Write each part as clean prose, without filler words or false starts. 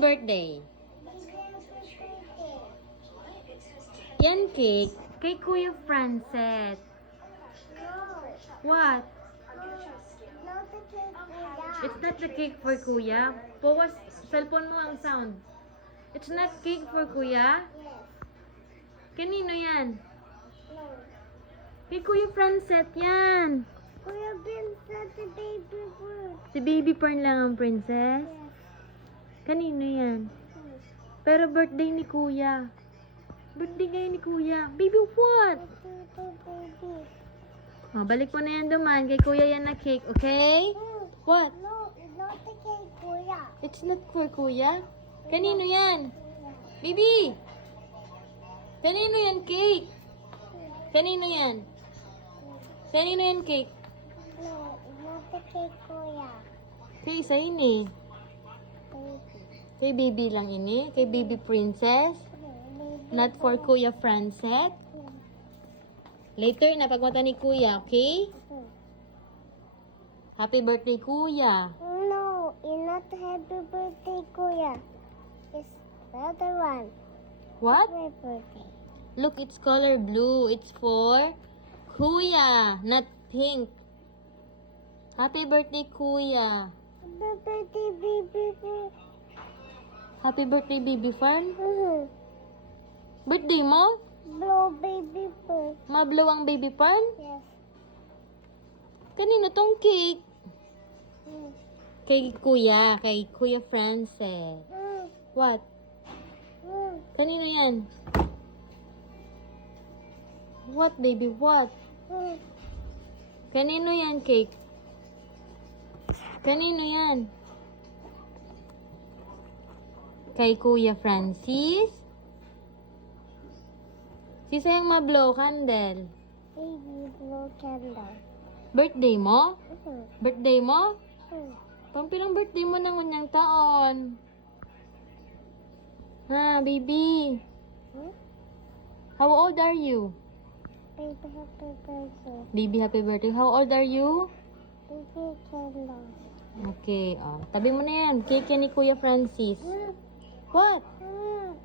birthday. Yan cake. Kay Kuya Francet. What? It's not the cake for Kuya. Pause. Cellphone mo ang sound. It's not cake for Kuya. Kanino yan? Kay Kuya Francet yan. Kuya Vincent, the baby bird. Si Baby Fern lang ang princess. Kanino yan? Pero birthday ni Kuya. Birthday ngayon ni Kuya. Baby, what? Baby. Oh, balik mo na yan duman. Kay Kuya yan na cake, okay? What? No, it's not the cake, Kuya. It's not for Kuya? Kanino yan? Baby! Kanino yan cake? Kanino yan? Kanino yan cake? No, it's not the cake, Kuya. Kay isa ini. Baby. Kay Baby lang ini. Kay Baby Princess. Not for Kuya Francet. Later na pagmata ni Kuya, okay? Happy birthday, Kuya. No, it's not happy birthday, Kuya. It's the other one. What? My birthday. Look, it's color blue. It's for Kuya, not pink. Happy birthday, Kuya. Happy birthday, baby bird. Happy birthday, Baby Fern. Mm-hmm. Birthday mo? Blow baby bird. Mablaw ang Baby Fern? Yes. Kanino tong cake? Mm. Kay Kuya Francet. Mm. What? Mm. Kanino yan? What, baby? What? Mm. Kanino yan, cake? Kanino yan? Kay Kuya Francis? Si sayang mablow candle. Baby blow candle. Birthday mo? Mm-hmm. Birthday mo? Mm. Pampilang birthday mo ng unyang taon. Ha, baby? Hmm? How old are you? Baby happy birthday. Baby, happy birthday. How old are you? Baby candle. Okay, oh. Tabi mo na yan. Cake yan ni Kuya Francis. Mm. What? Mm.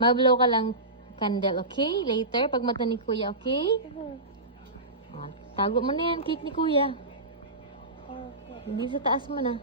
Mablow ka lang candle, okay? Later, pag mata ni Kuya, okay? Mm-hmm. Oh, tago mo na yan, cake ni Kuya. Okay. Hindi sa taas mo na.